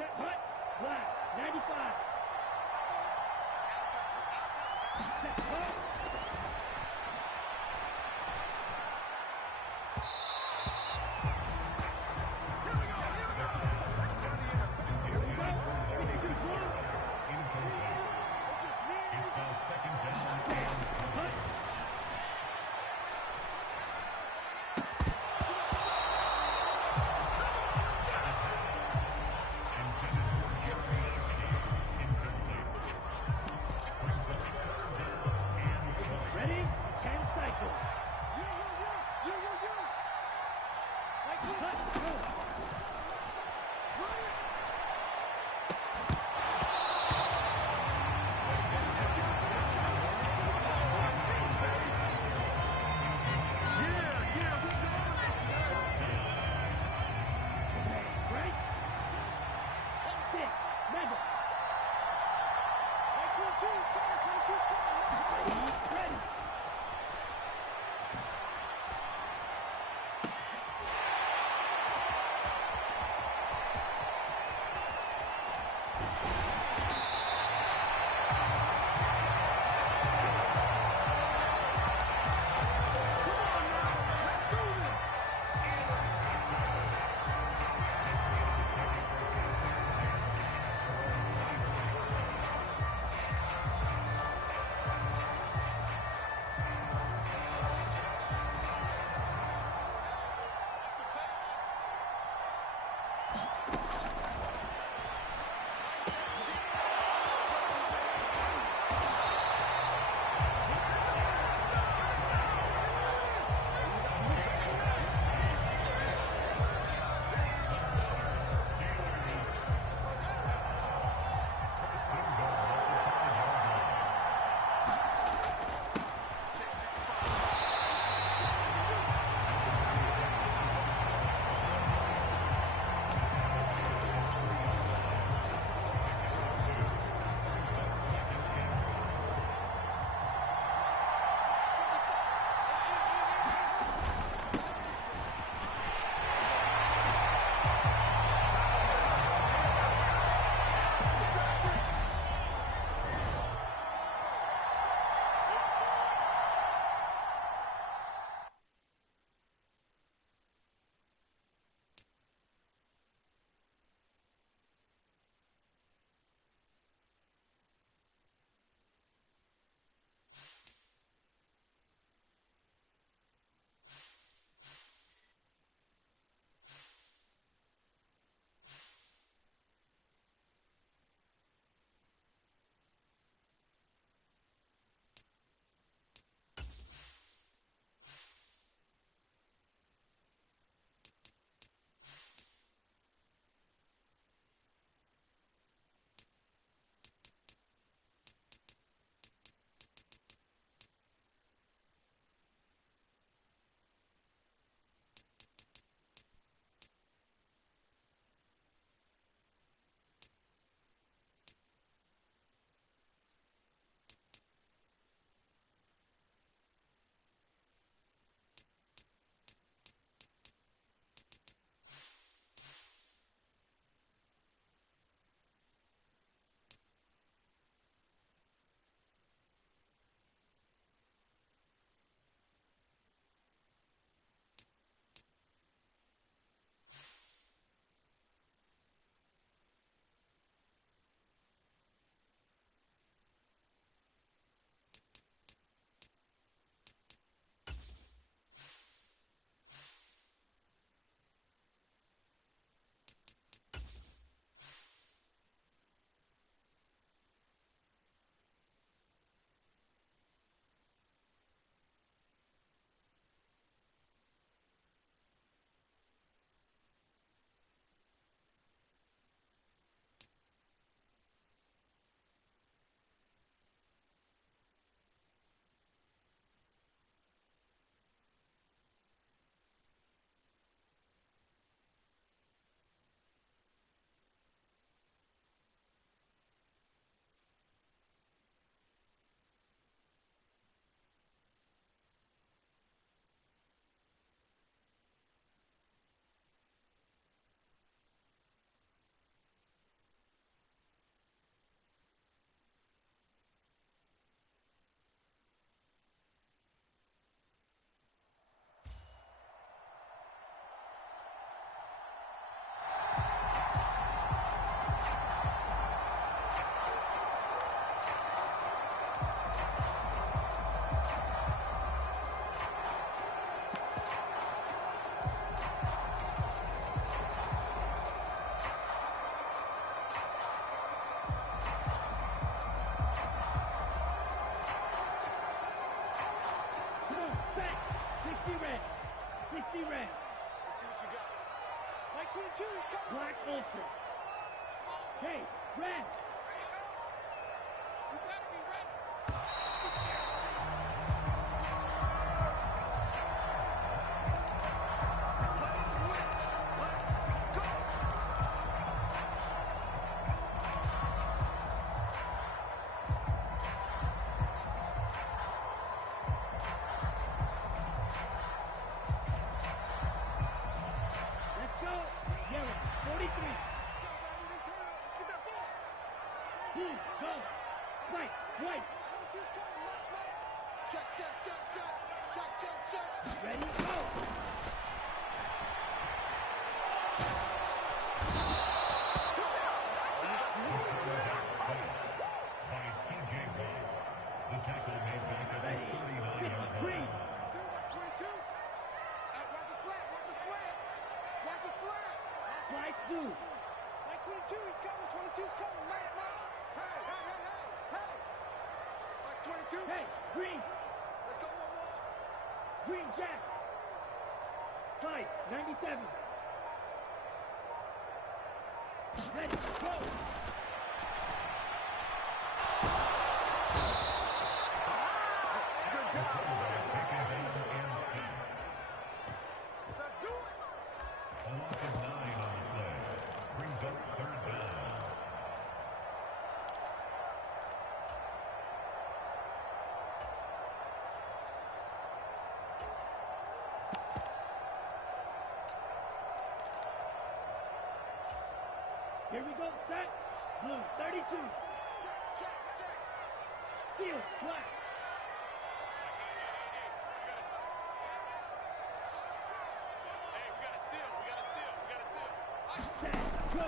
Set, hut, flat, 95. Set, hut. Ready? 10 cycles. Let's go. Right? Six. Rebel. Ready. Black Ultra. Hey, red. You better be ready. Let's go. Yellow, 43. Get that ball. Blue, go. White, white. Check, check, check, check. Check, check, check. Ready, go. By TJ Watt. The tackle made back at the 39-yard line. 22. Watch his flat. Watch his flat. Watch his flat. Fly blue. Like 22, he's coming. 22's coming. Man. Hey. Like 22. Hey, green. Let's go one more. Green jack. Slide, 97. Ready, go. The quarterback taken down inside. Let's do it. A loss of 9 on the play. Brings up third down. Here we go, set. Blue, 32. Check. Steel, black. Hey, we got a seal. Set, go.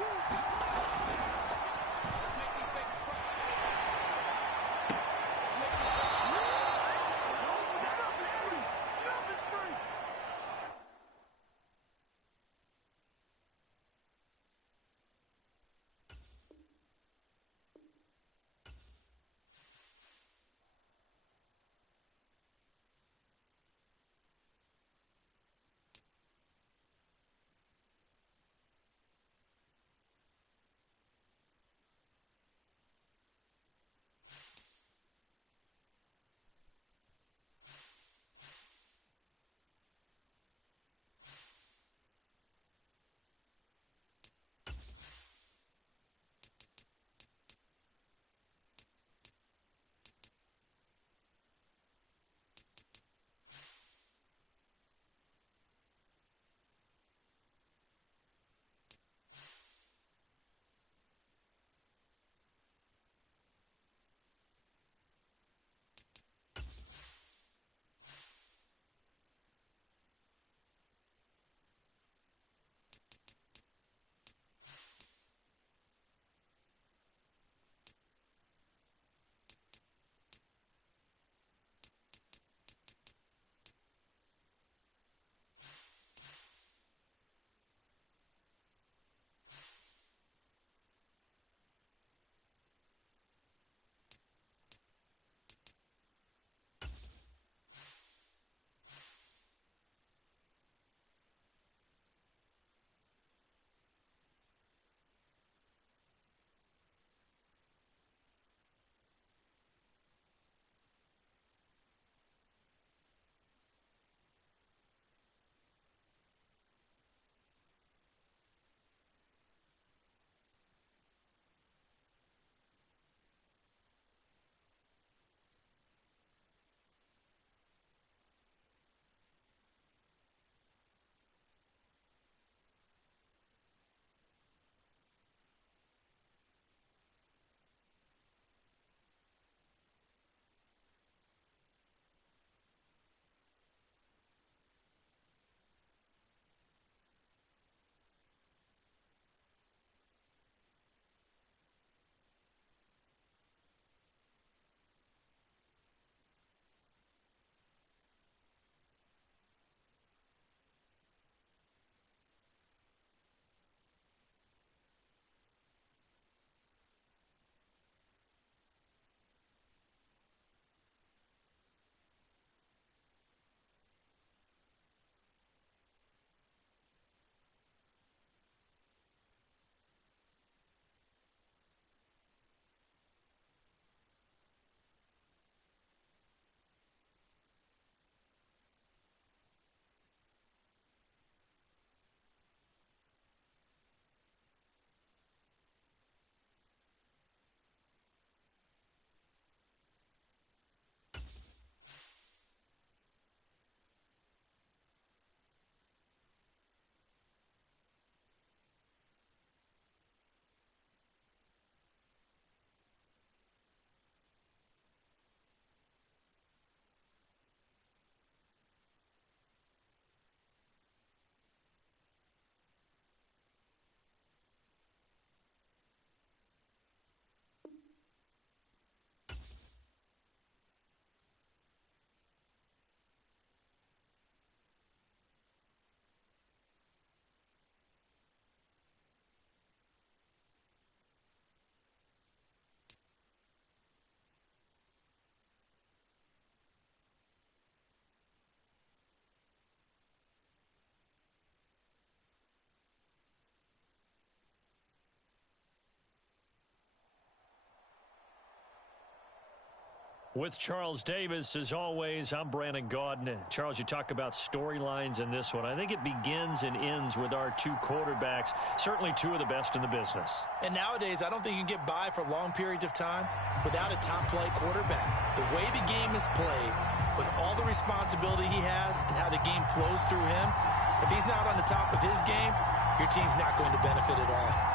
22, he's coming. Let's make these babies cry. With Charles Davis, as always, I'm Brandon Gaudin. Charles, you talk about storylines in this one. I think it begins and ends with our two quarterbacks, certainly two of the best in the business. And nowadays, I don't think you can get by for long periods of time without a top-flight quarterback. The way the game is played, with all the responsibility he has and how the game flows through him, if he's not on the top of his game, your team's not going to benefit at all.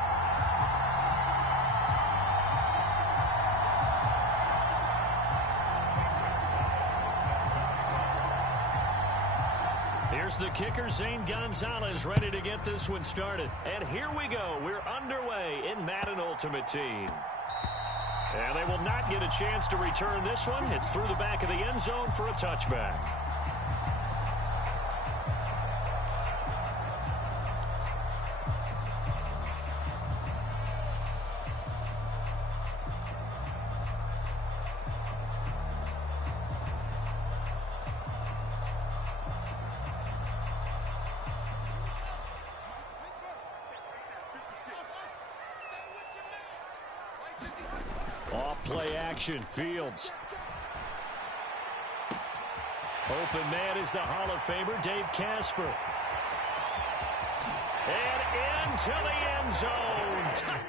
Here's the kicker, Zane Gonzalez, ready to get this one started. And here we go. We're underway in Madden Ultimate Team. And they will not get a chance to return this one. It's through the back of the end zone for a touchback. Off play action, Fields. Open man is the Hall of Famer, Dave Casper. And into the end zone.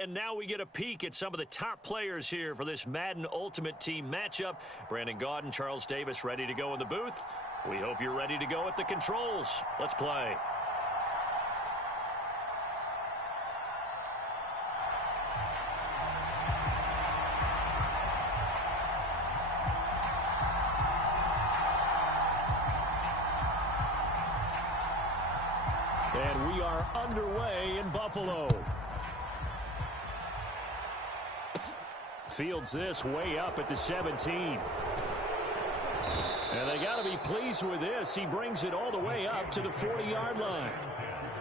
And now we get a peek at some of the top players here for this Madden Ultimate Team matchup. Brandon Gaudin, Charles Davis ready to go in the booth. We hope you're ready to go at the controls. Let's play. And we are underway in Buffalo. Fields this way up at the 17. And they got to be pleased with this. He brings it all the way up to the 40-yard line.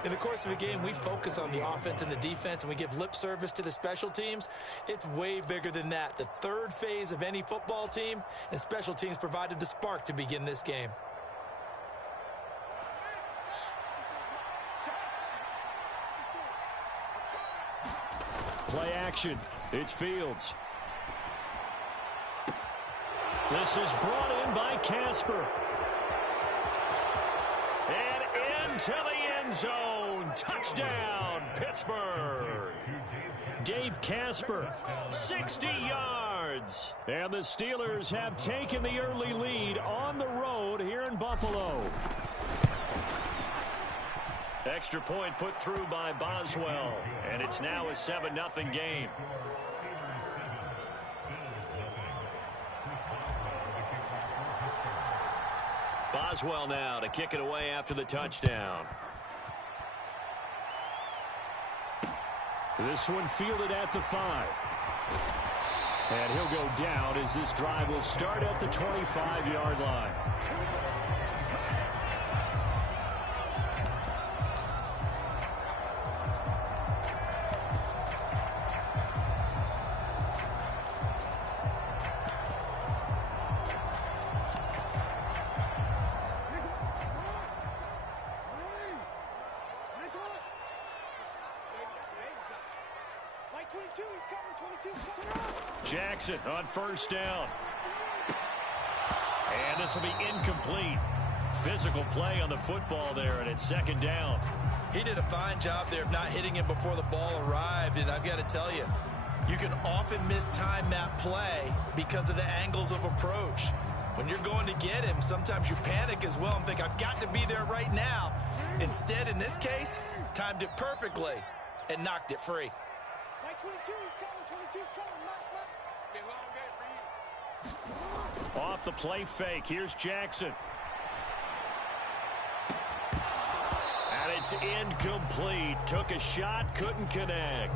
In the course of a game, we focus on the offense and the defense, and we give lip service to the special teams. It's way bigger than that. The third phase of any football team, and special teams provided the spark to begin this game. Play action. It's Fields. This is brought in by Casper. And into the end zone. Touchdown, Pittsburgh. Dave Casper, 60 yards. And the Steelers have taken the early lead on the road here in Buffalo. Extra point put through by Boswell. And it's now a 7-0 game. Boswell now to kick it away after the touchdown. This one fielded at the 5. And he'll go down as this drive will start at the 25-yard line. Jackson on first down. And this will be incomplete. Physical play on the football there, and it's second down. He did a fine job there of not hitting him before the ball arrived, and I've got to tell you, you can often mistime that play because of the angles of approach. When you're going to get him, sometimes you panic as well and think, I've got to be there right now. Instead, in this case, timed it perfectly and knocked it free. 22, he's coming, 22's coming, Mike. It's been a long day for you. Off the play fake, here's Jackson. And it's incomplete. Took a shot, couldn't connect.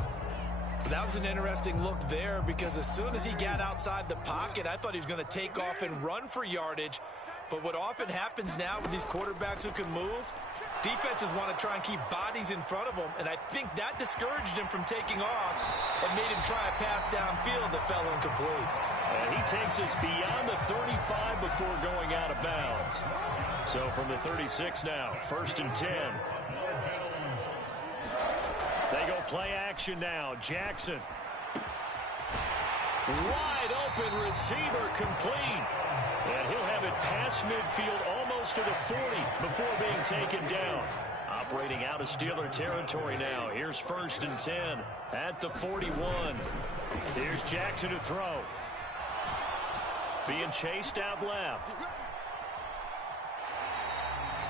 That was an interesting look there because as soon as he got outside the pocket, I thought he was going to take off and run for yardage. But what often happens now with these quarterbacks who can move, defenses want to try and keep bodies in front of them, and I think that discouraged him from taking off and made him try a pass downfield that fell incomplete. And he takes us beyond the 35 before going out of bounds. So from the 36 now, 1st and 10. They go play action now. Jackson. Wide open receiver complete. And he'll have it past midfield almost to the 40 before being taken down. Operating out of Steeler territory now. Here's 1st and 10 at the 41. Here's Jackson to throw. Being chased out left.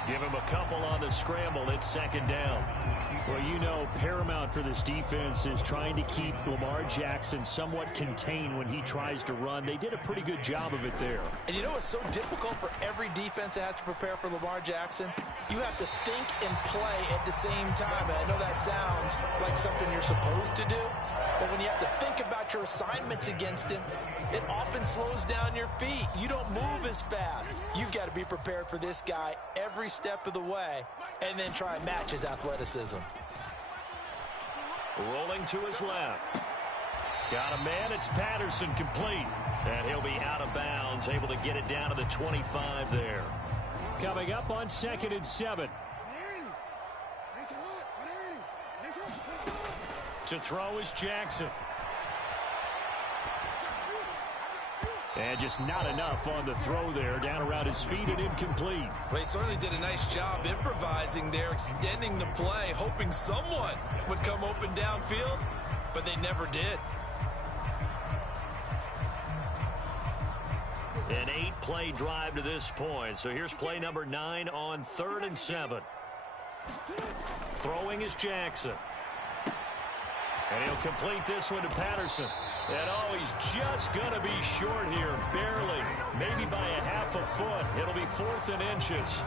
Give him a couple on the scramble. It's 2nd down. Well, you know, paramount for this defense is trying to keep Lamar Jackson somewhat contained when he tries to run. They did a pretty good job of it there. And you know it's so difficult for every defense that has to prepare for Lamar Jackson? You have to think and play at the same time. And I know that sounds like something you're supposed to do. But when you have to think about your assignments against him, it often slows down your feet. You don't move as fast. You've got to be prepared for this guy every step of the way and then try and match his athleticism. Rolling to his left. Got a man. It's Patterson complete. And he'll be out of bounds, able to get it down to the 25 there. Coming up on 2nd and 7. To throw is Jackson. And just not enough on the throw there. Down around his feet and incomplete. Well, he certainly did a nice job improvising there, extending the play, hoping someone would come open downfield, but they never did. An 8-play drive to this point. So here's play number 9 on 3rd and 7. Throwing is Jackson. And he'll complete this one to Patterson. And, oh, he's just going to be short here, barely, maybe by a half a foot. It'll be 4th and inches.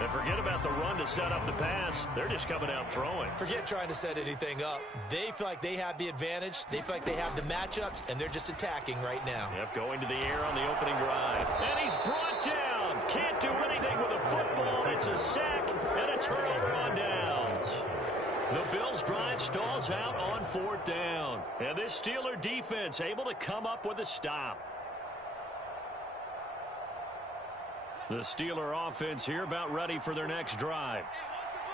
And forget about the run to set up the pass. They're just coming out throwing. Forget trying to set anything up. They feel like they have the advantage. They feel like they have the matchups, and they're just attacking right now. Yep, going to the air on the opening drive. And he's brought down. Can't do anything with a football. It's a sack and a turnover on downs. The Bills' drive stalls out on 4th down. And this Steeler defense able to come up with a stop. The Steeler offense here about ready for their next drive.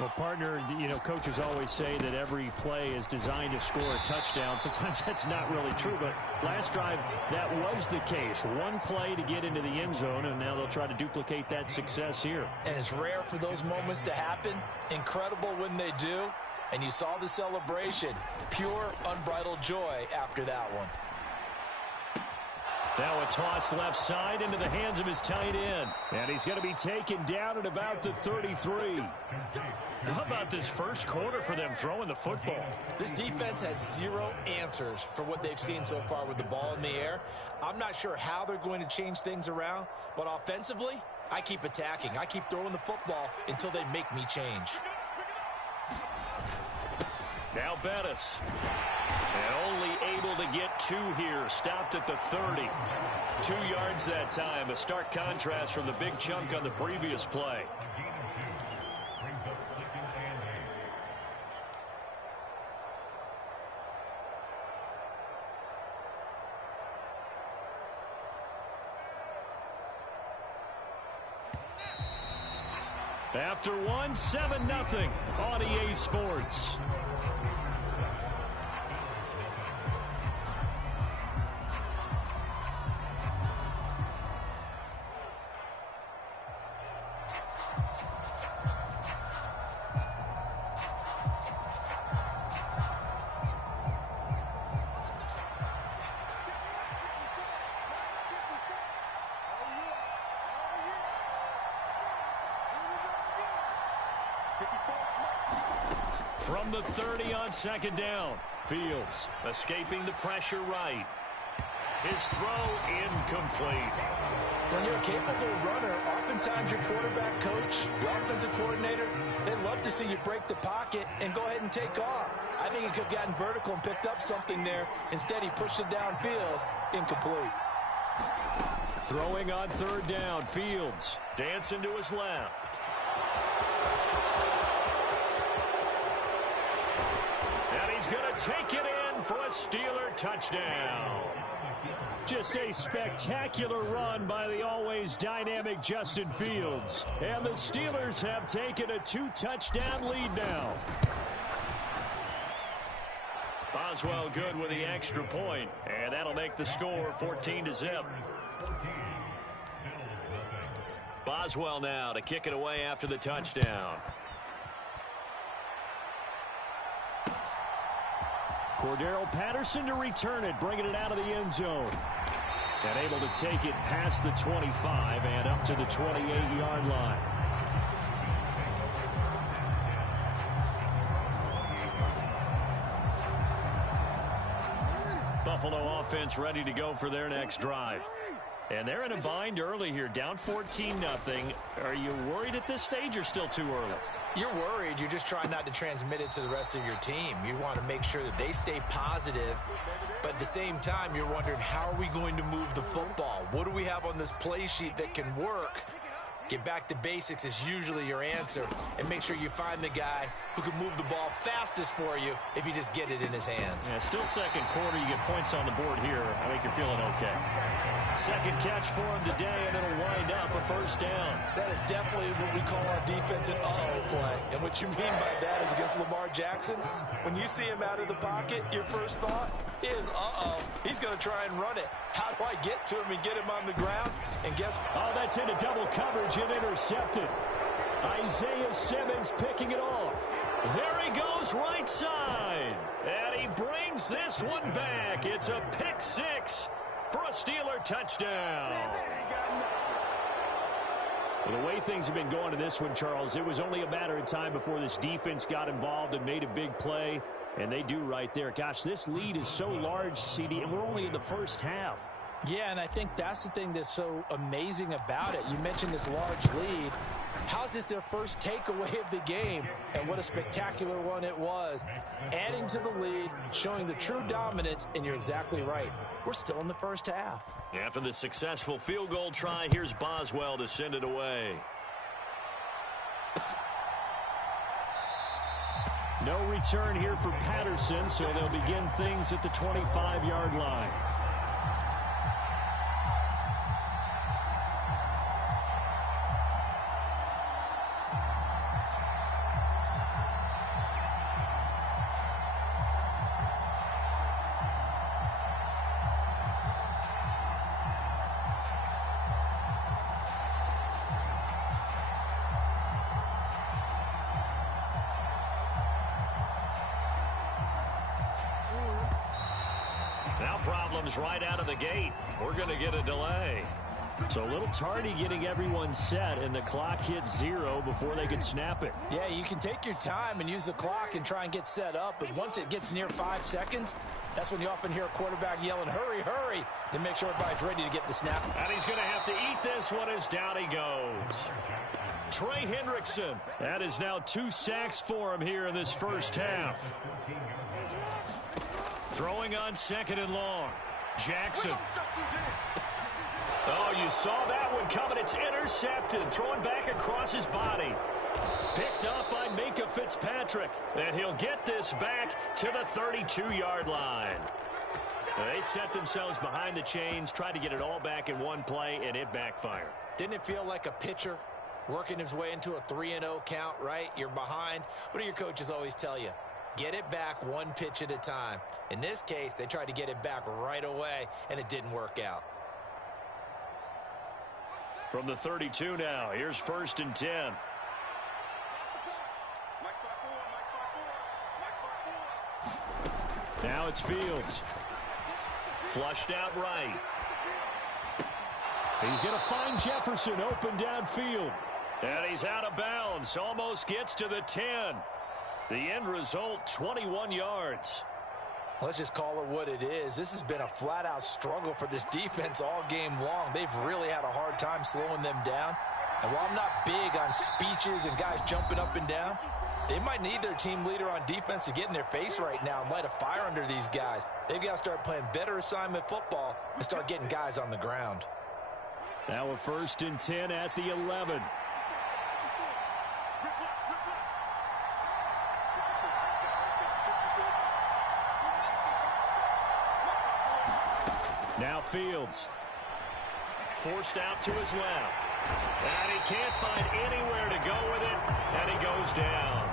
Well, partner, coaches always say that every play is designed to score a touchdown. Sometimes that's not really true, but last drive, that was the case. One play to get into the end zone, and now they'll try to duplicate that success here. And it's rare for those moments to happen. Incredible when they do. And you saw the celebration. Pure, unbridled joy after that one. Now a toss left side into the hands of his tight end. And he's going to be taken down at about the 33. How about this first quarter for them throwing the football? This defense has zero answers for what they've seen so far with the ball in the air. I'm not sure how they're going to change things around, but offensively, I keep attacking. I keep throwing the football until they make me change. Now Bettis. And only able to get 2 here. Stopped at the 30. 2 yards that time. A stark contrast from the big chunk on the previous play. After one, 7-0 on EA Sports. From the 30 on second down. Fields escaping the pressure right. His throw incomplete. When you're a capable runner, oftentimes your quarterback coach, your offensive coordinator, they love to see you break the pocket and go ahead and take off. I think he could have gotten vertical and picked up something there. Instead, he pushed it downfield. Incomplete. Throwing on third down. Fields dancing to his left. He's going to take it in for a Steeler touchdown. Just a spectacular run by the always dynamic Justin Fields. And the Steelers have taken a 2-touchdown lead now. Boswell good with the extra point, and that'll make the score 14-0. Boswell now to kick it away after the touchdown. Cordero Patterson to return it, bringing it out of the end zone. And able to take it past the 25 and up to the 28-yard line. Buffalo offense ready to go for their next drive. And they're in a bind early here, down 14-0. Are you worried at this stage or still too early? You're worried. You're just trying not to transmit it to the rest of your team. You want to make sure that they stay positive. But at the same time, you're wondering, how are we going to move the football? What do we have on this play sheet that can work? Get back to basics is usually your answer. And make sure you find the guy who can move the ball fastest for you if you just get it in his hands. Yeah, still second quarter. You get points on the board here. I think you're feeling okay. Second catch for him today, and it'll wind up a first down. That is definitely what we call our defense an uh-oh play. And what you mean by that is against Lamar Jackson, when you see him out of the pocket, your first thought is, uh-oh, he's going to try and run it. How do I get to him and get him on the ground? And guess what? Oh, that's into double coverage and intercepted. Isaiah Simmons picking it off. There he goes right side. And he brings this one back. It's a pick six for a Steeler touchdown. Well, the way things have been going to this one, Charles, it was only a matter of time before this defense got involved and made a big play. And they do right there. Gosh, this lead is so large, CD, and we're only in the first half. Yeah, and I think that's the thing that's so amazing about it. You mentioned this large lead. How's this their first takeaway of the game? And what a spectacular one it was. Adding to the lead, showing the true dominance, and you're exactly right. We're still in the first half. After the successful field goal try, here's Boswell to send it away. No return here for Patterson, so they'll begin things at the 25-yard line. problems right out of the gate. We're going to get a delay. So a little tardy getting everyone set, and the clock hits 0 before they can snap it. Yeah, you can take your time and use the clock and try and get set up, but once it gets near 5 seconds, that's when you often hear a quarterback yelling, hurry, hurry, to make sure everybody's ready to get the snap. And he's going to have to eat this one as down he goes. Trey Hendrickson. That is now 2 sacks for him here in this first half. Throwing on 2nd and long. Jackson. Oh, you saw that one coming. It's intercepted. Throwing back across his body. Picked up by Minkah Fitzpatrick. And he'll get this back to the 32-yard line. They set themselves behind the chains, tried to get it all back in one play, and it backfired. Didn't it feel like a pitcher working his way into a 3-0 count, right? You're behind. What do your coaches always tell you? Get it back one pitch at a time. In this case, they tried to get it back right away, and it didn't work out. From the 32 now, here's 1st and 10. Now it's Fields. Flushed out right. He's going to find Jefferson open downfield. And he's out of bounds. Almost gets to the 10. The end result, 21 yards. Let's just call it what it is. This has been a flat-out struggle for this defense all game long. They've really had a hard time slowing them down. And while I'm not big on speeches and guys jumping up and down, they might need their team leader on defense to get in their face right now and light a fire under these guys. They've got to start playing better assignment football and start getting guys on the ground. Now a 1st and 10 at the 11. Now Fields. Forced out to his left. And he can't find anywhere to go with it. And he goes down.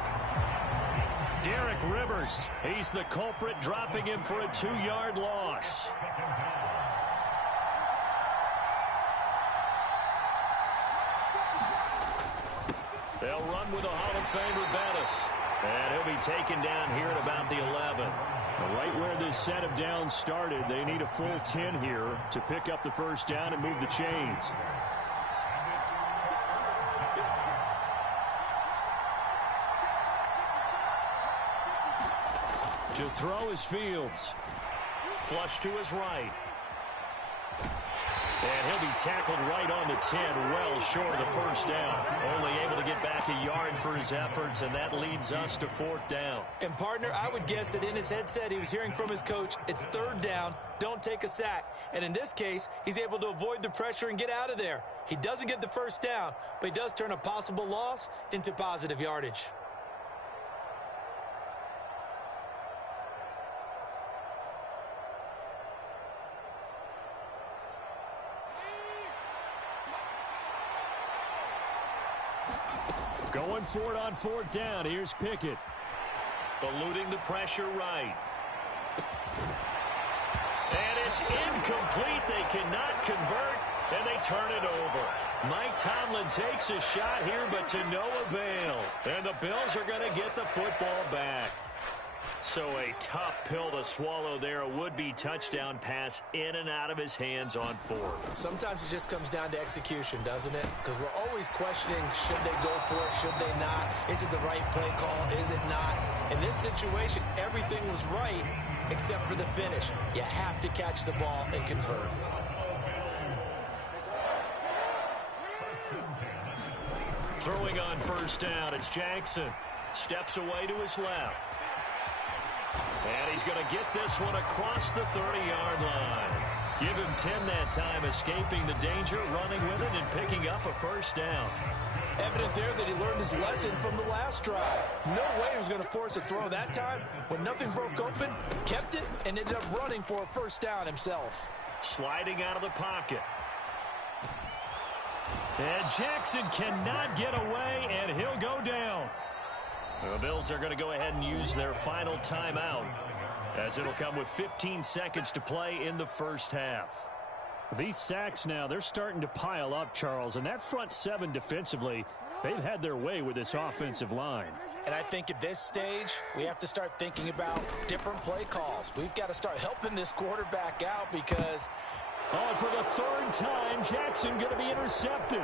Derek Rivers. He's the culprit, dropping him for a 2-yard loss. They'll run with a Hall of Famer Bettis. And he'll be taken down here at about the 11. Right where this set of downs started, they need a full 10 here to pick up the first down and move the chains. To throw is Fields. Flush to his right. And he'll be tackled right on the 10, well short of the first down. Only able to get back a yard for his efforts, and that leads us to 4th down. And, partner, I would guess that in his headset he was hearing from his coach, it's 3rd down, don't take a sack. And in this case, he's able to avoid the pressure and get out of there. He doesn't get the first down, but he does turn a possible loss into positive yardage. Going for it on 4th down. Here's Pickett. Eluding the pressure right. And it's incomplete. They cannot convert, and they turn it over. Mike Tomlin takes a shot here, but to no avail. And the Bills are going to get the football back. So a tough pill to swallow there. A would-be touchdown pass in and out of his hands on 4th. Sometimes it just comes down to execution, doesn't it? Because we're always questioning, should they go for it, should they not? Is it the right play call, is it not? In this situation, everything was right except for the finish. You have to catch the ball and convert. Throwing on 1st down, it's Jackson. Steps away to his left. And he's going to get this one across the 30-yard line. Give him 10 that time, escaping the danger, running with it, and picking up a first down. Evident there that he learned his lesson from the last drive. No way he was going to force a throw that time. When nothing broke open, kept it, and ended up running for a first down himself. Sliding out of the pocket. And Jackson cannot get away, and he'll go down. The Bills are going to go ahead and use their final timeout, as it'll come with 15 seconds to play in the first half. These sacks now, they're starting to pile up, Charles, and that front 7 defensively, They've had their way with this offensive line. And I think at this stage, we have to start thinking about different play calls. We've got to start helping this quarterback out because... Oh, for the third time, Jackson going to be intercepted.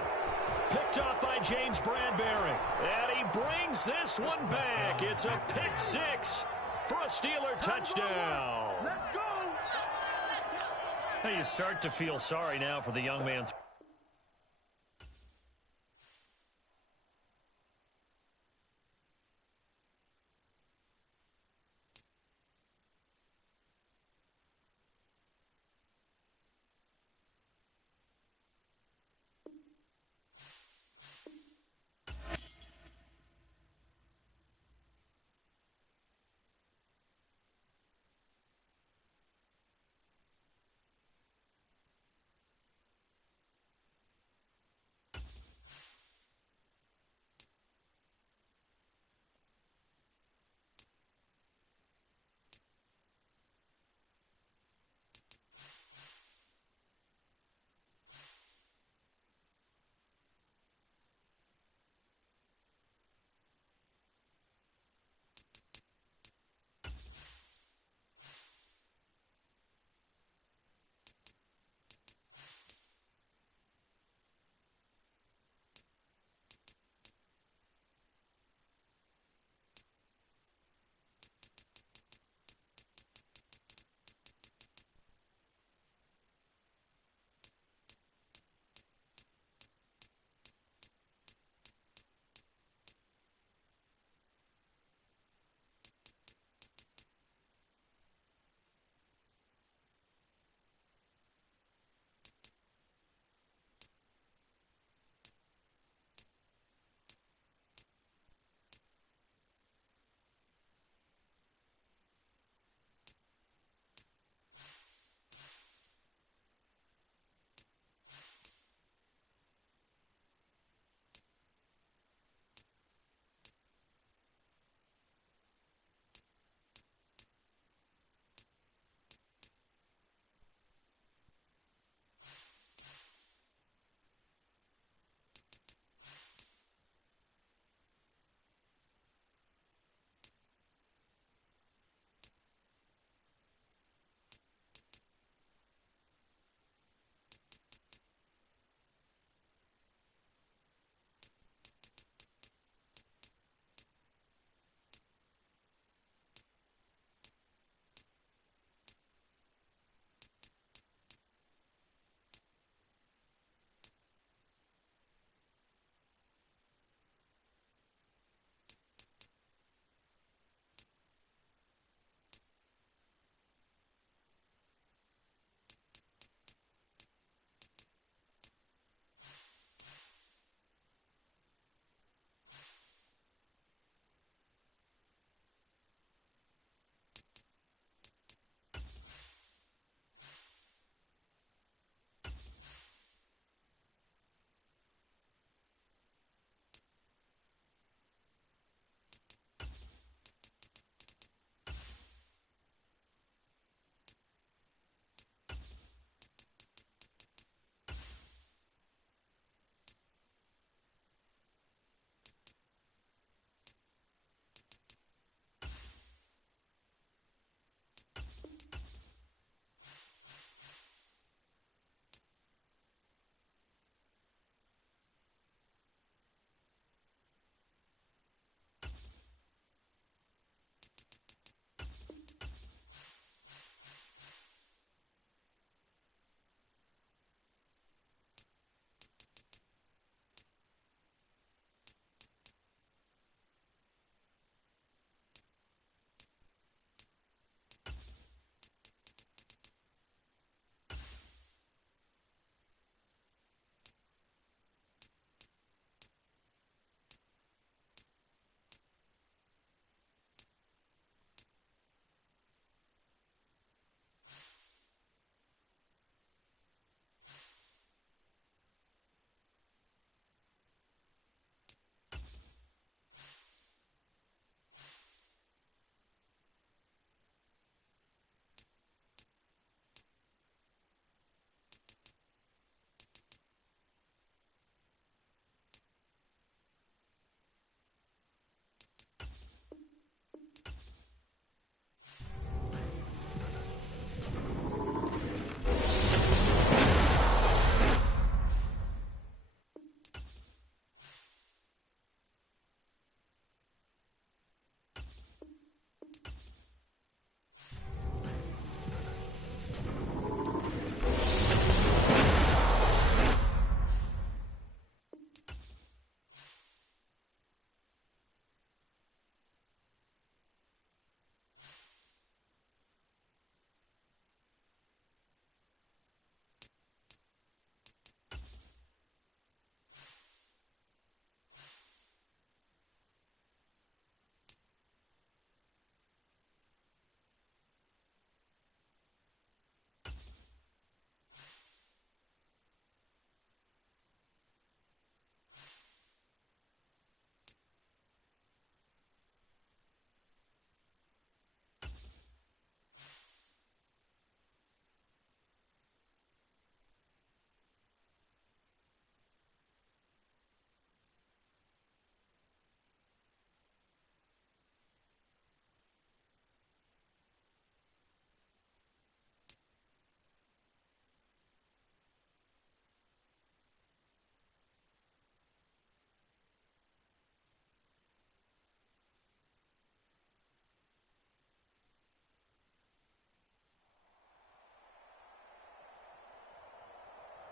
Picked off by James Bradbury. And he brings this one back. It's a pick six for a Steeler touchdown. Let's go. Hey, you start to feel sorry now for the young man.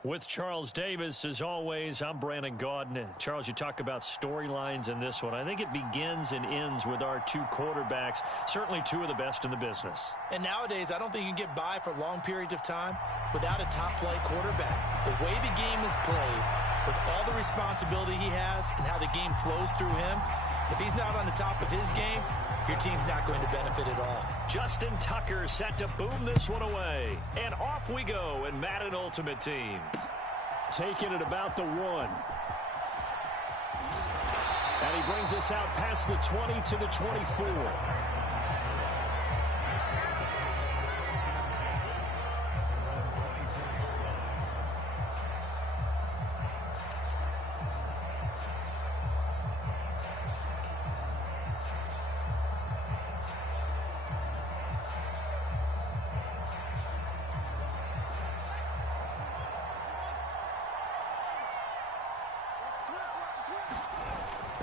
With Charles Davis, as always, I'm Brandon Gaudin. Charles, you talk about storylines in this one. I think it begins and ends with our two quarterbacks, certainly two of the best in the business. And nowadays, I don't think you can get by for long periods of time without a top-flight quarterback. The way the game is played, with all the responsibility he has and how the game flows through him, if he's not on the top of his game, your team's not going to benefit at all. Justin Tucker set to boom this one away. And off we go in Madden Ultimate Team. Taking it about the 1. And he brings us out past the 20 to the 24.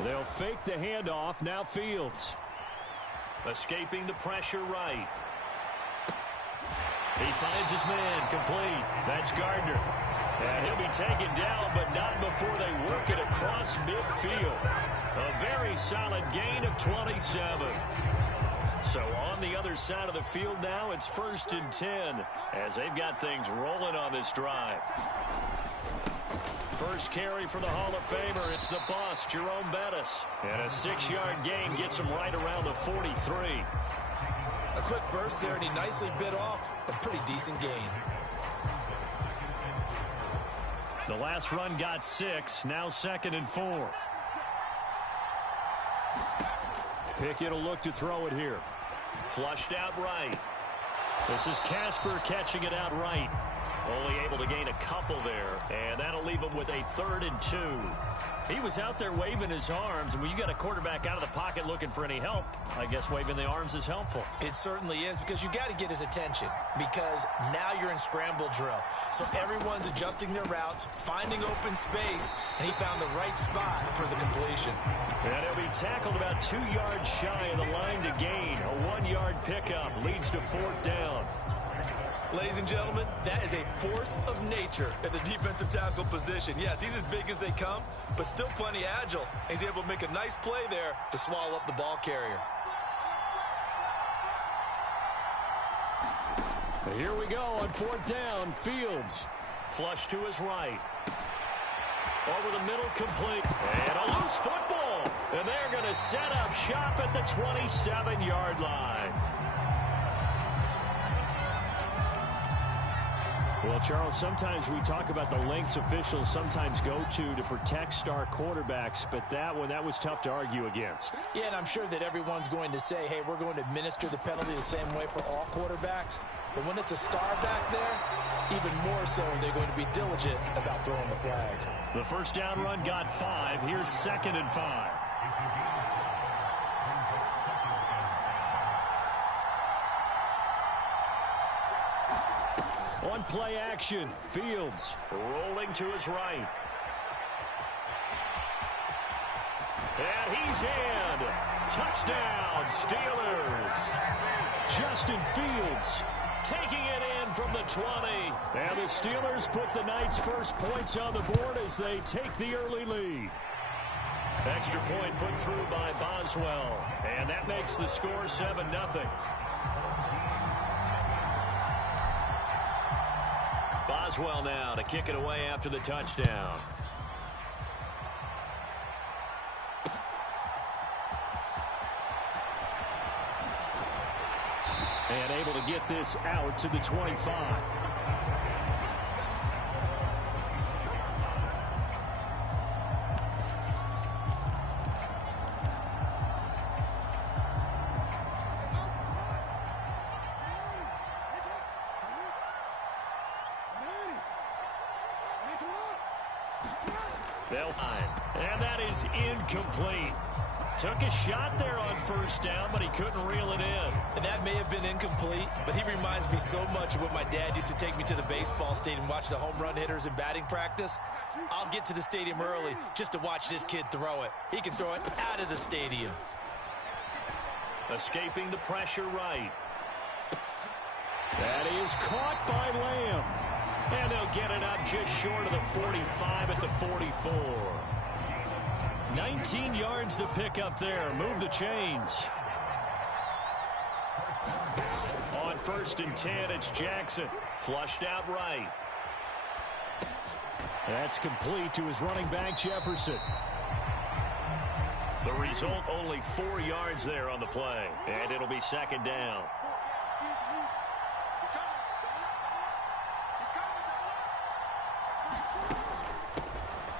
They'll fake the handoff. Now Fields. Escaping the pressure right. He finds his man complete. That's Gardner. And he'll be taken down, but not before they work it across midfield. A very solid gain of 27. So on the other side of the field now, it's 1st and 10 as they've got things rolling on this drive. First carry for the Hall of Famer. It's the boss, Jerome Bettis. And a 6-yard gain gets him right around the 43. A quick burst there, and he nicely bit off a pretty decent gain. The last run got 6. Now 2nd and 4. Pickett will look to throw it here. Flushed out right. This is Casper catching it out right. Only able to gain a couple there, and that'll leave him with a 3rd and 2. He was out there waving his arms, and when you got a quarterback out of the pocket looking for any help, I guess waving the arms is helpful. It certainly is, because you got to get his attention, because now you're in scramble drill. So everyone's adjusting their routes, finding open space, and he found the right spot for the completion. And he'll be tackled about 2 yards shy of the line to gain. A 1-yard pickup leads to 4th down. Ladies and gentlemen, that is a force of nature at the defensive tackle position. Yes, he's as big as they come, but still plenty agile. He's able to make a nice play there to swallow up the ball carrier. Here we go on 4th down. Fields. Flush to his right. Over the middle, complete. And a loose football. And they're going to set up shop at the 27-yard line. Well, Charles, sometimes we talk about the lengths officials sometimes go to protect star quarterbacks, but that one, that was tough to argue against. Yeah, and I'm sure that everyone's going to say, hey, we're going to administer the penalty the same way for all quarterbacks. But when it's a star back there, even more so, they're going to be diligent about throwing the flag. The first down run got 5. Here's 2nd and 5. On play action, Fields. Rolling to his right. And he's in. Touchdown, Steelers. Justin Fields. Taking it in from the 20. And the Steelers put the Knights' first points on the board as they take the early lead. Extra point put through by Boswell. And that makes the score 7-0. Boswell now to kick it away after the touchdown. And able to get this out to the 25. They'll find. And that is incomplete. Took a shot there on first down, but he couldn't reel it in. And that may have been incomplete, but he reminds me so much of when my dad used to take me to the baseball stadium and watch the home run hitters in batting practice. I'll get to the stadium early just to watch this kid throw it. He can throw it out of the stadium. Escaping the pressure right. That is caught by Lamb. And they'll get it up just short of the 45 at the 44. 19 yards to pick up there. Move the chains. On 1st and 10, it's Jackson. Flushed out right. That's complete to his running back, Jefferson. The result, only 4 yards there on the play. And it'll be 2nd down.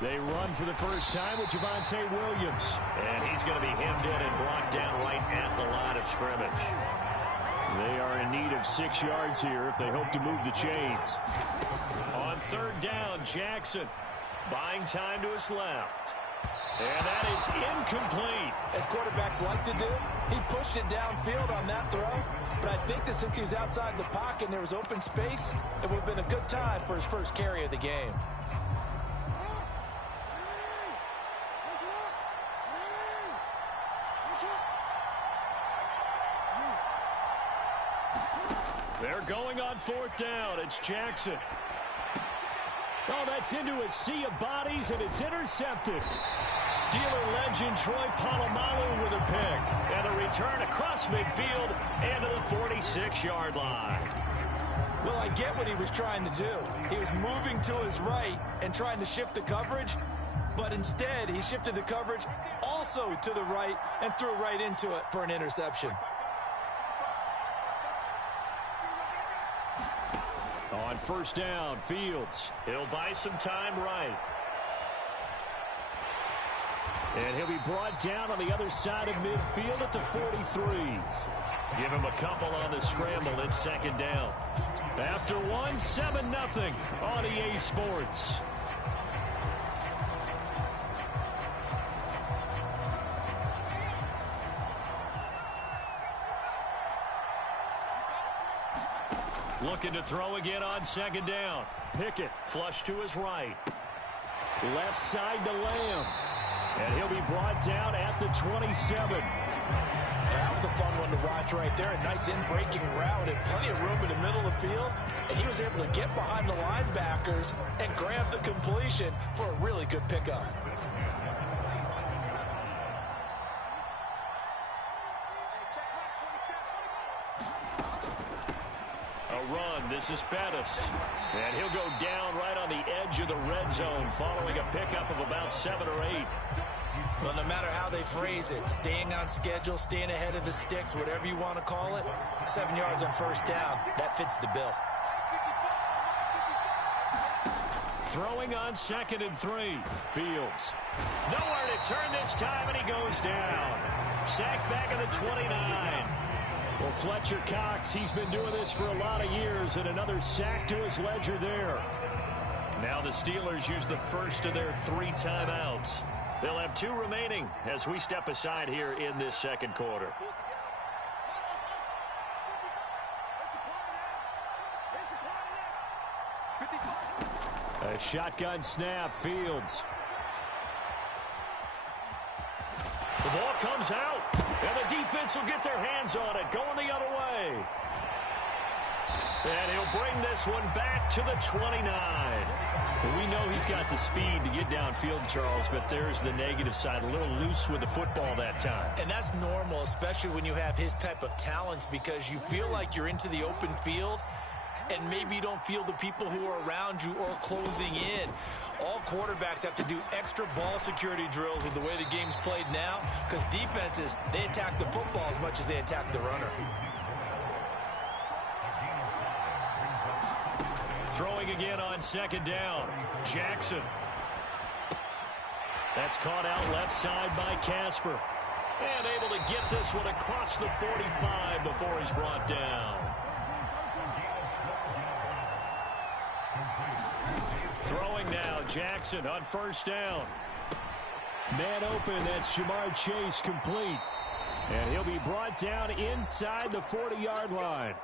They run for the first time with Javonte Williams. And he's going to be hemmed in and brought down right at the line of scrimmage. They are in need of 6 yards here if they hope to move the chains. On 3rd down, Jackson buying time to his left. And that is incomplete. As quarterbacks like to do, he pushed it downfield on that throw. But I think that since he was outside the pocket and there was open space, it would have been a good time for his first carry of the game. They're going on 4th down. It's Jackson. Oh, that's into a sea of bodies, and it's intercepted. Steeler legend Troy Polamalu with a pick. And a return across midfield and to the 46-yard line. Well, I get what he was trying to do. He was moving to his right and trying to shift the coverage, but instead he shifted the coverage also to the right and threw right into it for an interception. On 1st down, Fields. He'll buy some time right. And he'll be brought down on the other side of midfield at the 43. Give him a couple on the scramble. It's 2nd down. After 1, 7-0 on EA Sports. Looking to throw again on 2nd down. Pickett. Flush to his right. Left side to Lamb. And he'll be brought down at the 27. That was a fun one to watch right there. A nice in-breaking route and plenty of room in the middle of the field. And he was able to get behind the linebackers and grab the completion for a really good pickup. Run. This is Pettis. And he'll go down right on the edge of the red zone following a pickup of about 7 or 8. Well, no matter how they phrase it, staying on schedule, staying ahead of the sticks, whatever you want to call it, 7 yards on 1st down, that fits the bill. Throwing on 2nd and 3. Fields. Nowhere to turn this time, and he goes down. Sacked back at the 29. Well, Fletcher Cox, he's been doing this for a lot of years, and another sack to his ledger there. Now the Steelers use the first of their 3 timeouts. They'll have 2 remaining as we step aside here in this 2nd quarter. A shotgun snap, Fields. The ball comes out, and the defense will get their hands on it, going the other way. And he'll bring this one back to the 29. Well, we know he's got the speed to get downfield, Charles, but there's the negative side, a little loose with the football that time. And that's normal, especially when you have his type of talents, because you feel like you're into the open field, and maybe you don't feel the people who are around you or closing in. All quarterbacks have to do extra ball security drills with the way the game's played now, because defenses, they attack the football as much as they attack the runner. Throwing again on 2nd down. Jackson. That's caught out left side by Casper. And able to get this one across the 45 before he's brought down. Throwing now, Jackson on 1st down. Man open, that's Jamar Chase, complete. And he'll be brought down inside the 40-yard line.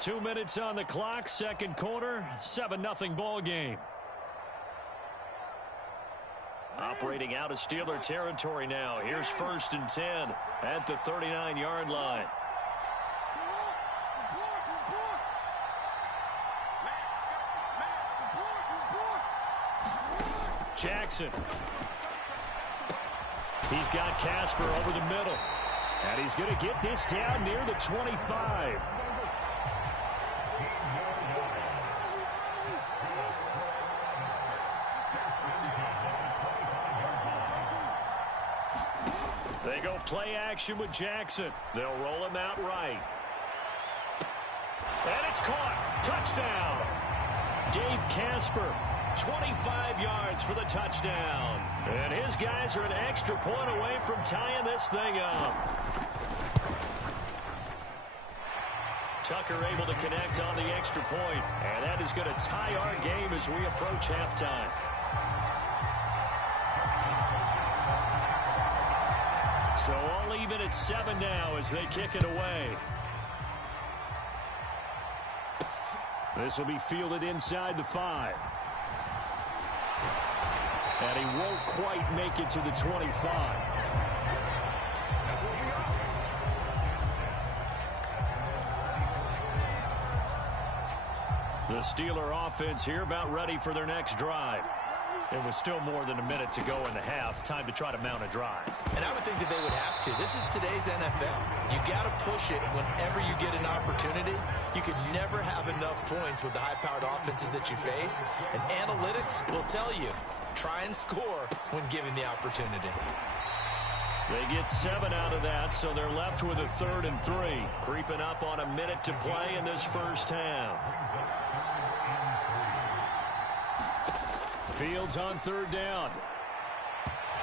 2 minutes on the clock, 2nd quarter, 7-0 ball game. Operating out of Steeler territory now. Here's 1st and 10 at the 39-yard line. Jackson. He's got Casper over the middle. And he's going to get this down near the 25. They go play action with Jackson. They'll roll him out right. And it's caught. Touchdown. Dave Casper, 25 yards for the touchdown. And his guys are an extra point away from tying this thing up. Tucker able to connect on the extra point. And that is going to tie our game as we approach halftime. So all even at 7 now as they kick it away. This will be fielded inside the 5. And he won't quite make it to the 25. The Steeler offense here about ready for their next drive. It was still more than a minute to go in the half. Time to try to mount a drive. And I would think that they would have to. This is today's NFL. You got to push it whenever you get an opportunity. You can never have enough points with the high-powered offenses that you face. And analytics will tell you, try and score when given the opportunity. They get 7 out of that, so they're left with a 3rd and 3. Creeping up on a minute to play in this first half. Fields on 3rd down.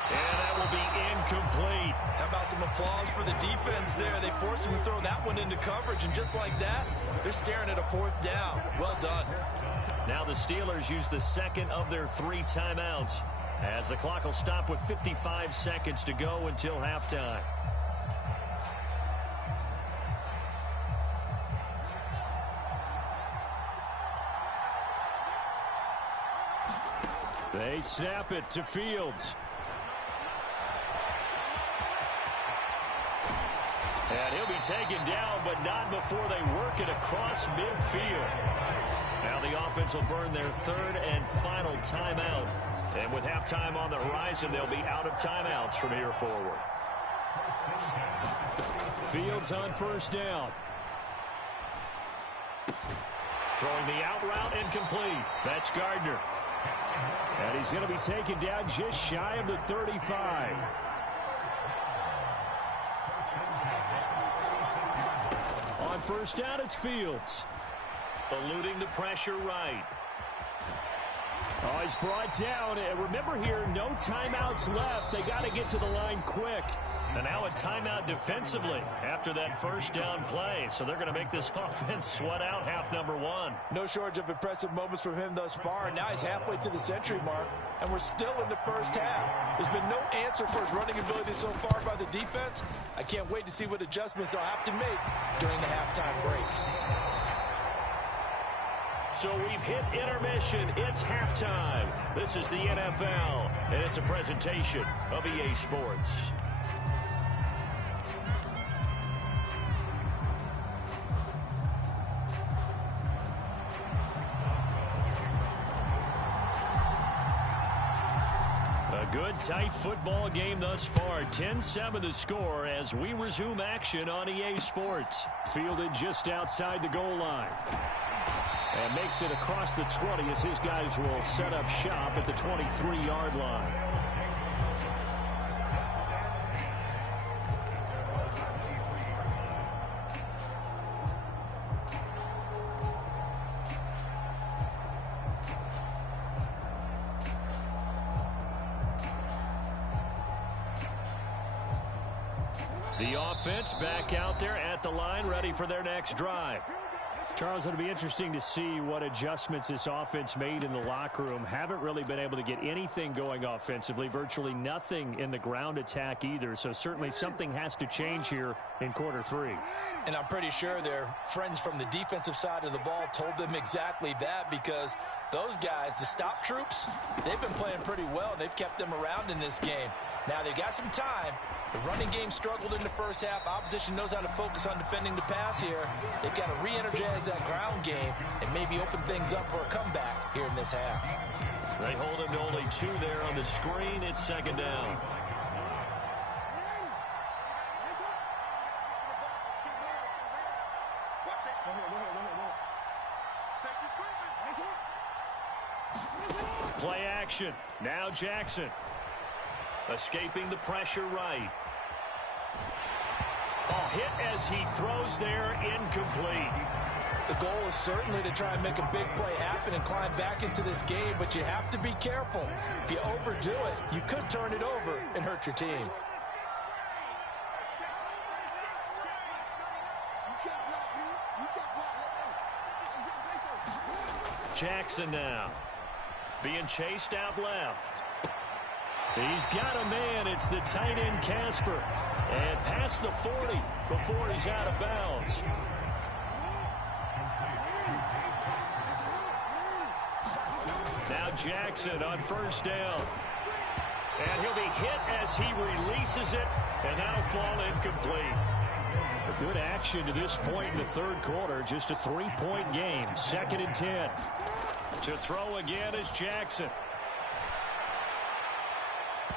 And that will be incomplete. How about some applause for the defense there? They forced him to throw that one into coverage, and just like that, they're staring at a 4th down. Well done. Now the Steelers use the second of their 3 timeouts, as the clock will stop with 55 seconds to go until halftime. They snap it to Fields. And he'll be taken down, but not before they work it across midfield. Now the offense will burn their 3rd and final timeout. And with halftime on the horizon, they'll be out of timeouts from here forward. Fields on 1st down. Throwing the out route incomplete. That's Gardner. And he's going to be taken down just shy of the 35. On 1st down, it's Fields. Eluding the pressure right. Oh, he's brought down. And remember here, no timeouts left. They got to get to the line quick. And now a timeout defensively after that 1st down play. So they're going to make this offense sweat out half number 1. No shortage of impressive moments from him thus far. Now he's halfway to the century mark, and we're still in the first half. There's been no answer for his running ability so far by the defense. I can't wait to see what adjustments they'll have to make during the halftime break. So we've hit intermission. It's halftime. This is the NFL, and it's a presentation of EA Sports. Good, tight football game thus far. 10-7 the score as we resume action on EA Sports. Fielded just outside the goal line. And makes it across the 20 as his guys will set up shop at the 23-yard line. The offense back out there at the line, ready for their next drive. Charles, it'll be interesting to see what adjustments this offense made in the locker room. Haven't really been able to get anything going offensively, virtually nothing in the ground attack either. So certainly something has to change here in quarter 3. And I'm pretty sure their friends from the defensive side of the ball told them exactly that, because those guys, the stop troops, they've been playing pretty well, and they've kept them around in this game. Now, they've got some time. The running game struggled in the first half. Opposition knows how to focus on defending the pass here. They've got to re-energize that ground game and maybe open things up for a comeback here in this half. They hold him to only 2 there on the screen. It's second down. Play action. Now Jackson. Escaping the pressure right. Oh, hit as he throws there, incomplete. The goal is certainly to try and make a big play happen and climb back into this game, but you have to be careful. If you overdo it, you could turn it over and hurt your team. Jackson now. Being chased out left. He's got a man. It's the tight end, Casper. And past the 40 before he's out of bounds. Now Jackson on first down. And he'll be hit as he releases it. And that'll fall incomplete. A good action to this point in the third quarter. Just a 3-point game. 2nd and 10. To throw again is Jackson.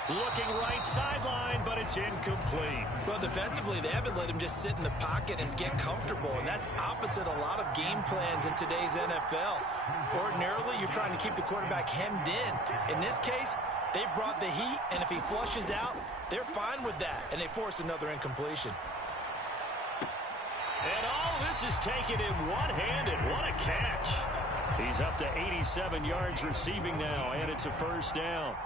Looking right sideline, but it's incomplete. Well, defensively, they haven't let him just sit in the pocket and get comfortable, and that's opposite a lot of game plans in today's NFL. Ordinarily, you're trying to keep the quarterback hemmed in. In this case, they brought the heat, and if he flushes out, they're fine with that, and they force another incompletion. And all this is taken in one-handed. What a catch. He's up to 87 yards receiving now, and it's a first down.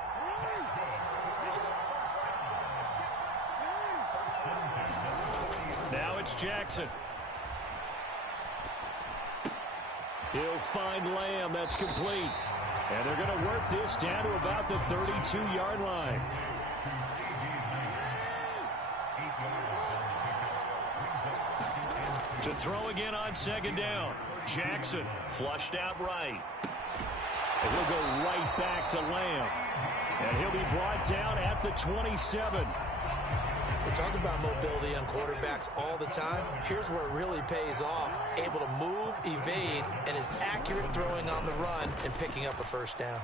Now it's Jackson. He'll find Lamb. That's complete. And they're going to work this down to about the 32-yard line. To throw again on second down. Jackson flushed out right. And he'll go right back to Lamb. And he'll be brought down at the 27. We talk about mobility on quarterbacks all the time. Here's where it really pays off. Able to move, evade, and is accurate throwing on the run and picking up a first down.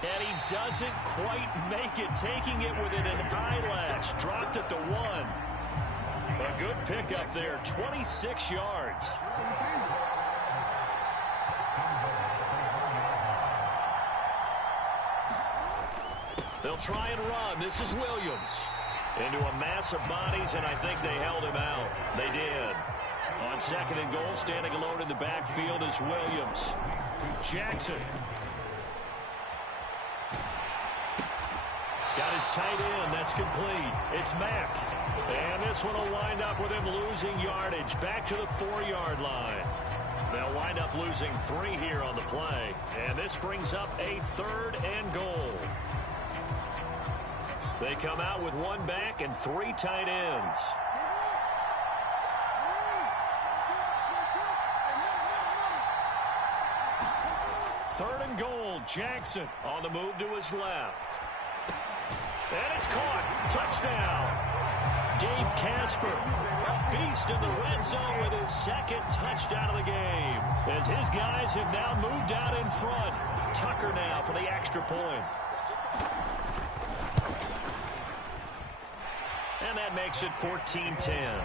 And he doesn't quite make it, taking it within an eyelash. Dropped at the 1. A good pickup there, 26 yards. They'll try and run. This is Williams. Into a mass of bodies, and I think they held him out. They did. On second and goal, standing alone in the backfield is Williams. Jackson. Got his tight end. That's complete. It's Mack. And this one will wind up with him losing yardage. Back to the 4-yard line. They'll wind up losing 3 here on the play. And this brings up a 3rd and goal. They come out with 1 back and 3 tight ends. Third and goal. Jackson on the move to his left. And it's caught. Touchdown. Dave Casper, a beast in the red zone with his 2nd touchdown of the game. As his guys have now moved out in front. Tucker now for the extra point. And that makes it 14-10.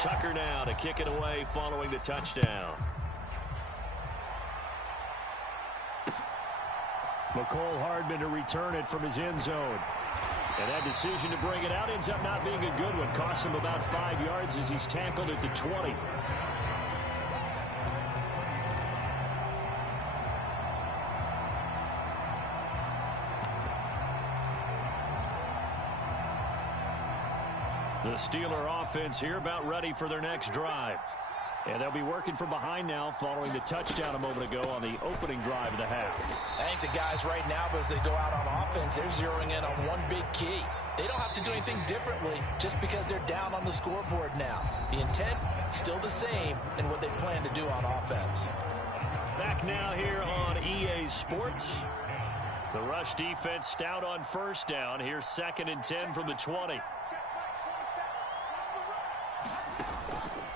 Tucker now to kick it away following the touchdown. McCole Hardman to return it from his end zone. And that decision to bring it out ends up not being a good one. Costs him about 5 yards as he's tackled at the 20. The Steeler offense here about ready for their next drive. And they'll be working from behind now following the touchdown a moment ago on the opening drive of the half. I think the guys right now, as they go out on offense, they're zeroing in on one big key. They don't have to do anything differently just because they're down on the scoreboard now. The intent, still the same in what they plan to do on offense. Back now here on EA Sports. The rush defense stout on first down. Here's 2nd and 10 from the 20.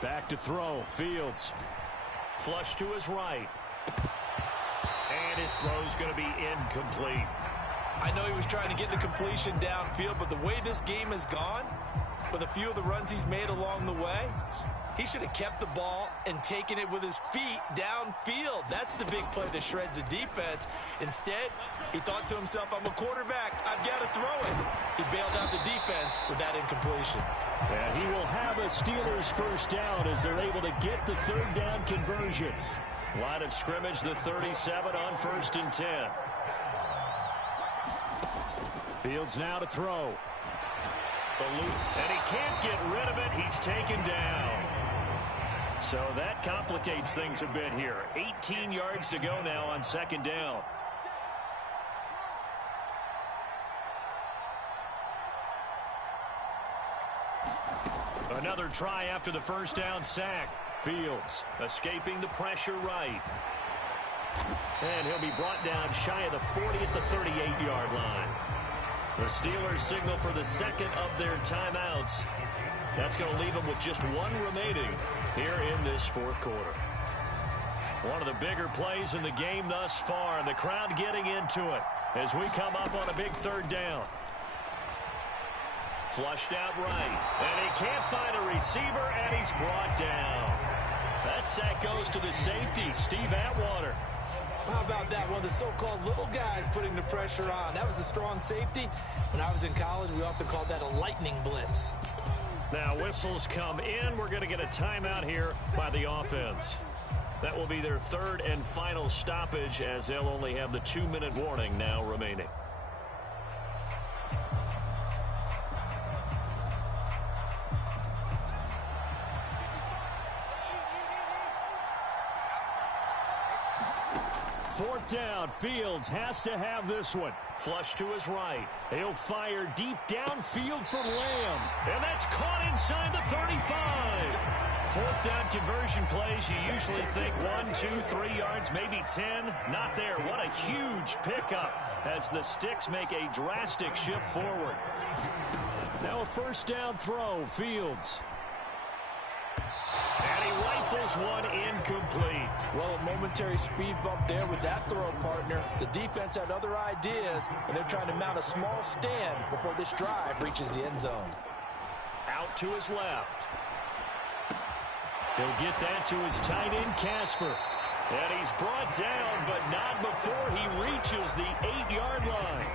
Back to throw. Fields. Flush to his right. And his throw's going to be incomplete. I know he was trying to get the completion downfield, but the way this game has gone, with a few of the runs he's made along the way, he should have kept the ball and taken it with his feet downfield. That's the big play that shreds the defense. Instead, he thought to himself, I'm a quarterback. I've got to throw it. He bailed out the defense with that incompletion. And he will have a Steelers first down as they're able to get the 3rd down conversion. Line of scrimmage, the 37 on 1st and 10. Fields now to throw. And he can't get rid of it. He's taken down. So that complicates things a bit here. 18 yards to go now on 2nd down. Another try after the first down sack. Fields escaping the pressure right. And he'll be brought down shy of the 40 at the 38-yard line. The Steelers signal for the 2nd of their timeouts. That's going to leave them with just 1 remaining here in this 4th quarter. One of the bigger plays in the game thus far, and the crowd getting into it as we come up on a big 3rd down. Flushed out right, and he can't find a receiver, and he's brought down. That sack goes to the safety, Steve Atwater. How about that? One of the so-called little guys putting the pressure on. That was a strong safety. When I was in college, we often called that a lightning blitz. Now whistles come in. We're going to get a timeout here by the offense. That will be their 3rd and final stoppage as they'll only have the 2-minute warning now remaining. Fourth down. Fields has to have this one. Flush to his right. He'll fire deep downfield for Lamb. And that's caught inside the 35. 4th down conversion plays, you usually think 1, 2, 3 yards, maybe 10. Not there. What a huge pickup as the Sticks make a drastic shift forward. Now a first down throw. Fields. And he rifles one incomplete. Well, a momentary speed bump there with that throw, partner. The defense had other ideas, and they're trying to mount a small stand before this drive reaches the end zone. Out to his left. He'll get that to his tight end, Casper. And he's brought down, but not before he reaches the 8-yard line.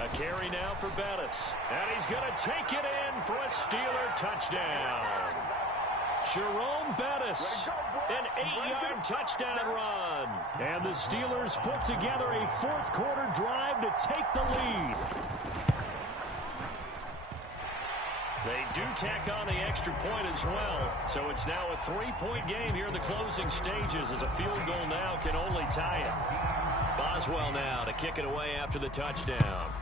A carry now for Bettis. And he's going to take it in for a Steeler touchdown. Jerome Bettis, an 8-yard touchdown run. And the Steelers put together a 4th quarter drive to take the lead. They do tack on the extra point as well. So it's now a 3-point game here in the closing stages as a field goal now can only tie it. Boswell now to kick it away after the touchdown.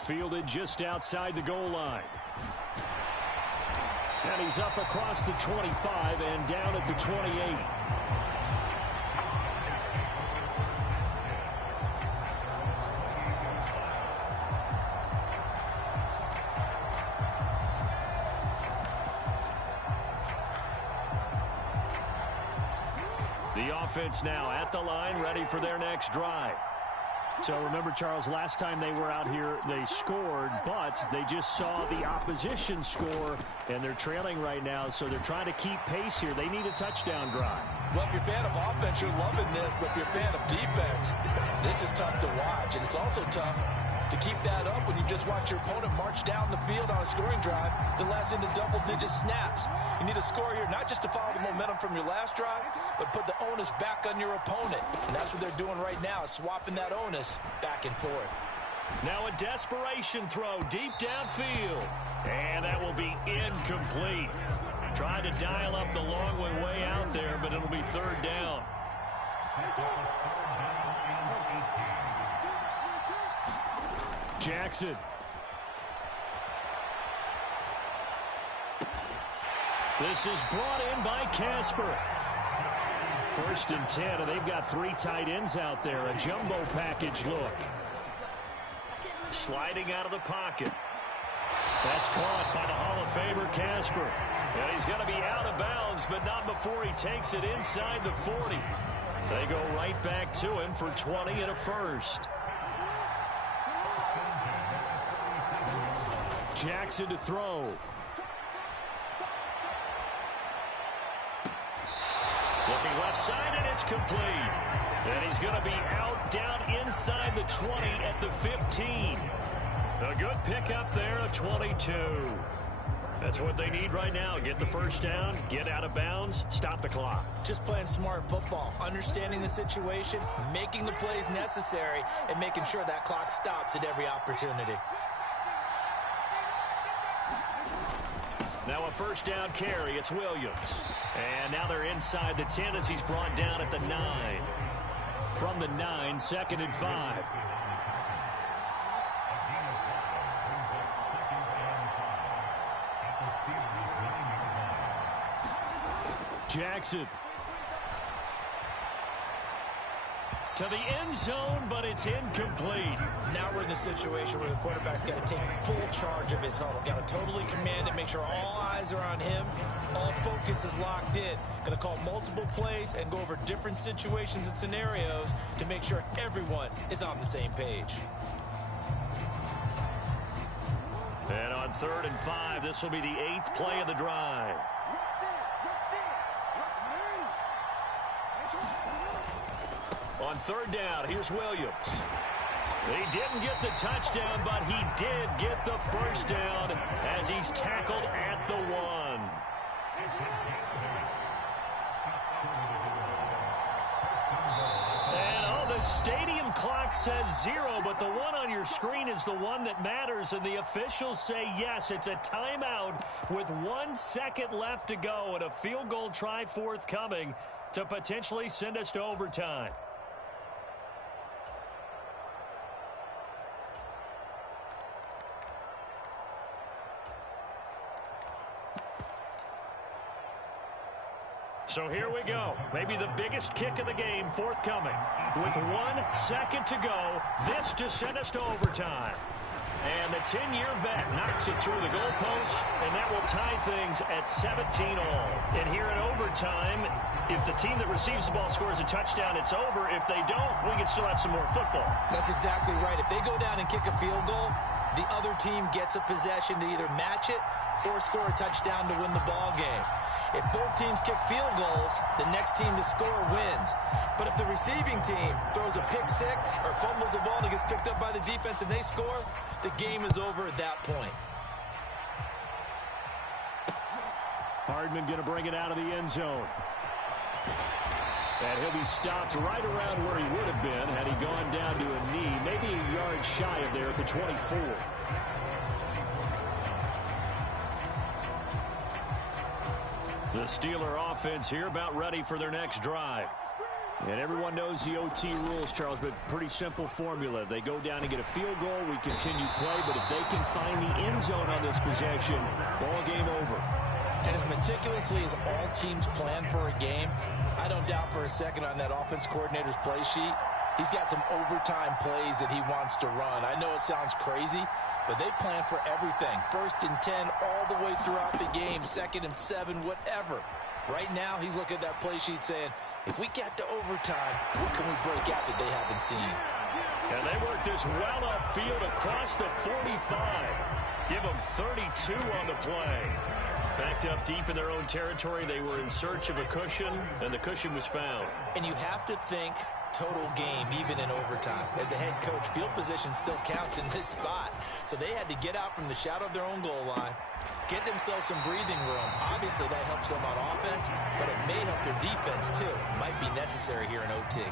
Fielded just outside the goal line. And he's up across the 25 and down at the 28. The offense now at the line, ready for their next drive. So remember, Charles, last time they were out here, they scored, but they just saw the opposition score, and they're trailing right now, so they're trying to keep pace here. They need a touchdown drive. Well, if you're a fan of offense, you're loving this, but if you're a fan of defense, this is tough to watch, and it's also tough to keep that up when you just watch your opponent march down the field on a scoring drive that lasts into double-digit snaps. You need a score here, not just to follow the momentum from your last drive, but put the onus back on your opponent. And that's what they're doing right now, is swapping that onus back and forth. Now a desperation throw deep downfield. And that will be incomplete. Tried to dial up the long way out there, but it'll be third down. Jackson. This is brought in by Casper. 1st and 10, and they've got 3 tight ends out there. A jumbo package look. Sliding out of the pocket. That's caught by the Hall of Famer Casper. And he's going to be out of bounds, but not before he takes it inside the 40. They go right back to him for 20 and a first. Jackson to throw. Looking left side, and it's complete. And he's going to be out down inside the 20 at the 15. A good pickup there, a 22. That's what they need right now. Get the first down, get out of bounds, stop the clock. Just playing smart football, understanding the situation, making the plays necessary, and making sure that clock stops at every opportunity. Now a first down carry. It's Williams. And now they're inside the 10 as he's brought down at the 9. From the 9, 2nd and 5. Jackson. To the end zone, but it's incomplete. Now we're in the situation where the quarterback's got to take full charge of his huddle. Got to totally command it, make sure all eyes are on him. All focus is locked in. Going to call multiple plays and go over different situations and scenarios to make sure everyone is on the same page. And on 3rd and 5, this will be the 8th play of the drive. On 3rd down, here's Williams. He didn't get the touchdown, but he did get the first down as he's tackled at the 1. And the stadium clock says 0, but the one on your screen is the one that matters, and the officials say yes, it's a timeout with 1 second left to go and a field goal try forthcoming to potentially send us to overtime. So here we go. Maybe the biggest kick of the game forthcoming. With 1 second to go, this to send us to overtime. And the 10-year vet knocks it through the goalpost, and that will tie things at 17 all. And here in overtime, if the team that receives the ball scores a touchdown, it's over. If they don't, we can still have some more football. That's exactly right. If they go down and kick a field goal, the other team gets a possession to either match it or score a touchdown to win the ball game. If both teams kick field goals, the next team to score wins. But if the receiving team throws a pick six or fumbles the ball and it gets picked up by the defense and they score, the game is over at that point. Hardman going to bring it out of the end zone. And he'll be stopped right around where he would have been had he gone down to a knee, maybe a yard shy of there at the 24. The Steeler offense here about ready for their next drive. And everyone knows the OT rules, Charles, but pretty simple formula. They go down and get a field goal, we continue play, but if they can find the end zone on this possession, ball game over. And as meticulously as all teams plan for a game, I don't doubt for a second on that offense coordinator's play sheet, he's got some overtime plays that he wants to run. I know it sounds crazy, but they plan for everything. 1st and 10 all the way throughout the game, 2nd and 7, whatever. Right now, he's looking at that play sheet saying, if we get to overtime, what can we break out that they haven't seen? And they work this well upfield across the 45. Give them 32 on the play. Backed up deep in their own territory, they were in search of a cushion, and the cushion was found. And you have to think total game, even in overtime. As a head coach, field position still counts in this spot. So they had to get out from the shadow of their own goal line, get themselves some breathing room. Obviously, that helps them on offense, but it may help their defense, too. Might be necessary here in OT.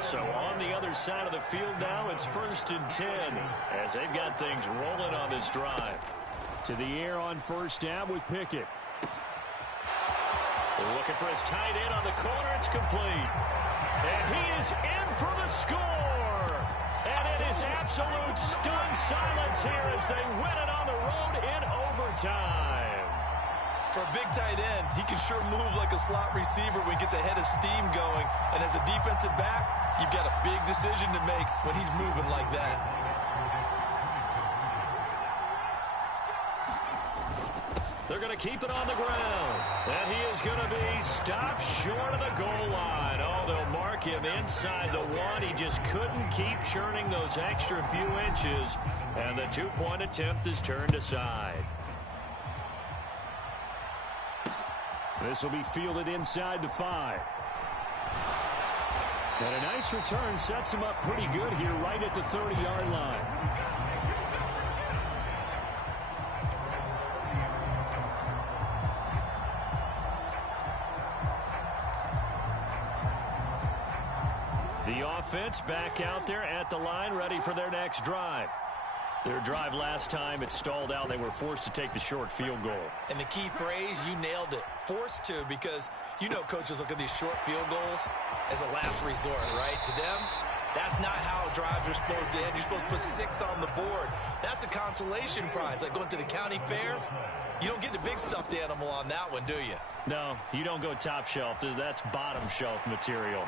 So on the other side of the field now, it's 1st and 10 as they've got things rolling on this drive. To the air on 1st down with Pickett. Looking for his tight end on the corner. It's complete. And he is in for the score. And it is absolute stunned silence here as they win it on the road in overtime. For a big tight end, he can sure move like a slot receiver when he gets a head of steam going. And as a defensive back, you've got a big decision to make when he's moving like that. They're going to keep it on the ground. And he is going to be stopped short of the goal line. Oh, they'll mark him inside the one. He just couldn't keep churning those extra few inches. And the two-point attempt is turned aside. This will be fielded inside the 5. And a nice return sets him up pretty good here right at the 30-yard line. The offense back out there at the line, ready for their next drive. Their drive last time, it stalled out. They were forced to take the short field goal. And the key phrase, you nailed it. Forced to, because you know coaches look at these short field goals as a last resort, right? To them, that's not how drives are supposed to end. You're supposed to put 6 on the board. That's a consolation prize. Like going to the county fair, you don't get the big stuffed animal on that one, do you? No, you don't go top shelf. That's bottom shelf material.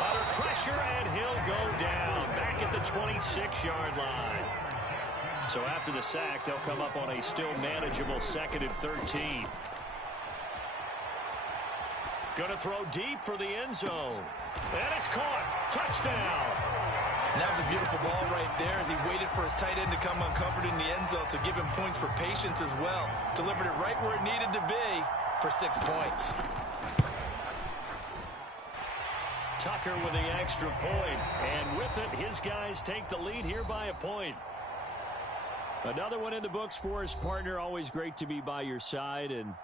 Under pressure, and he'll go down back at the 26-yard line. So after the sack, they'll come up on a still manageable 2nd and 13. Going to throw deep for the end zone. And it's caught. Touchdown. And that was a beautiful ball right there as he waited for his tight end to come uncovered in the end zone, so give him points for patience as well. Delivered it right where it needed to be for 6 points. Tucker with the extra point. And with it, his guys take the lead here by a point. Another one in the books for his partner. Always great to be by your side. And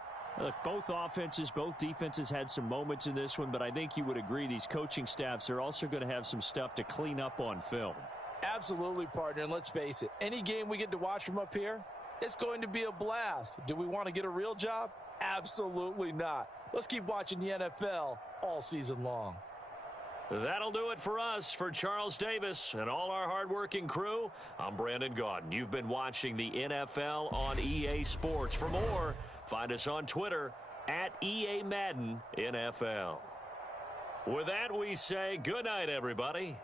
look, both offenses, both defenses had some moments in this one, but I think you would agree these coaching staffs are also going to have some stuff to clean up on film. Absolutely, partner. And let's face it, any game we get to watch from up here, it's going to be a blast. Do we want to get a real job? Absolutely not. Let's keep watching the NFL all season long. That'll do it for us. For Charles Davis and all our hardworking crew, I'm Brandon Gaudin. You've been watching the NFL on EA Sports. For more, find us on Twitter at EA Madden NFL. With that, we say good night, everybody.